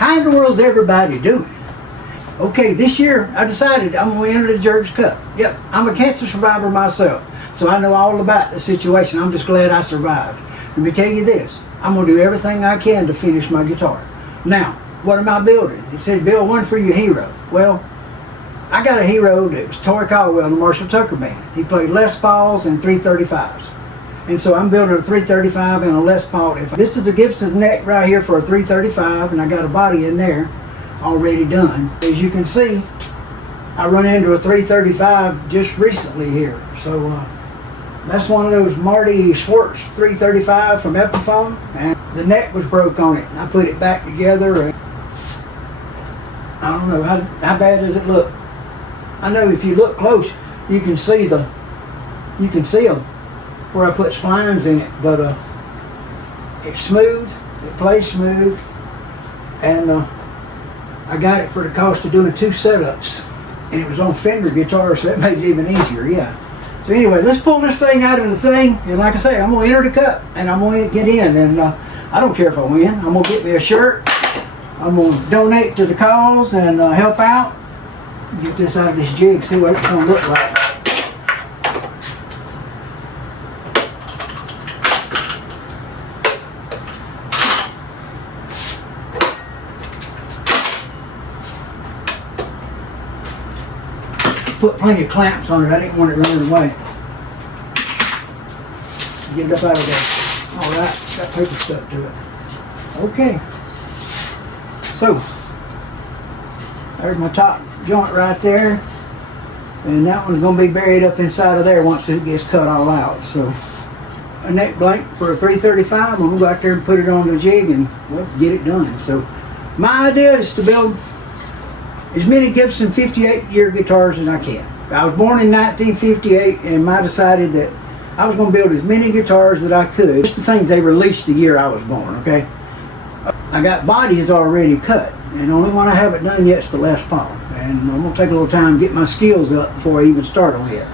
How in the world is everybody doing? Okay, this year I decided I'm going to enter the Jurg Cup. Yep, I'm a cancer survivor myself, so I know all about the situation. I'm just glad I survived. Let me tell you this, I'm going to do everything I can to finish my guitar. Now, what am I building? It said build one for your hero. Well, I got a hero that was Caldwell in the Marshall Tucker Band. He played Les Pauls and 335s. And so I'm building a 335 and a Les Paul. This is a Gibson neck right here for a 335, and I got a body in there already done. As you can see, I run into a 335 just recently here. So that's one of those Marty Schwartz 335 from Epiphone, and the neck was broke on it. And I put it back together, and I don't know, how bad does it look? I know if you look close, you can see them where I put splines in it, but it's smooth, it plays smooth, and I got it for the cost of doing 2 setups, and it was on Fender guitar, so that made it even easier, yeah. So anyway, let's pull this thing out of the thing, and like I say, I'm going to enter the cup, and I'm going to get in, and I don't care if I win. I'm going to get me a shirt, I'm going to donate to the cause and help out, get this out of this jig, see what it's going to look like. Put plenty of clamps on it. I didn't want it running away. Get it up out of there. All right, got paper stuck to it. Okay. So, there's my top joint right there. And that one's going to be buried up inside of there once it gets cut all out. So, a neck blank for a 335. I'm going to go out there and put it on the jig and, well, get it done. So, my idea is to build as many Gibson 58-year guitars as I can. I was born in 1958, and I decided that I was going to build as many guitars that I could. Just the things they released the year I was born, okay? I got bodies already cut, and the only one I haven't done yet is the Les Paul. And I'm going to take a little time to get my skills up before I even start on it.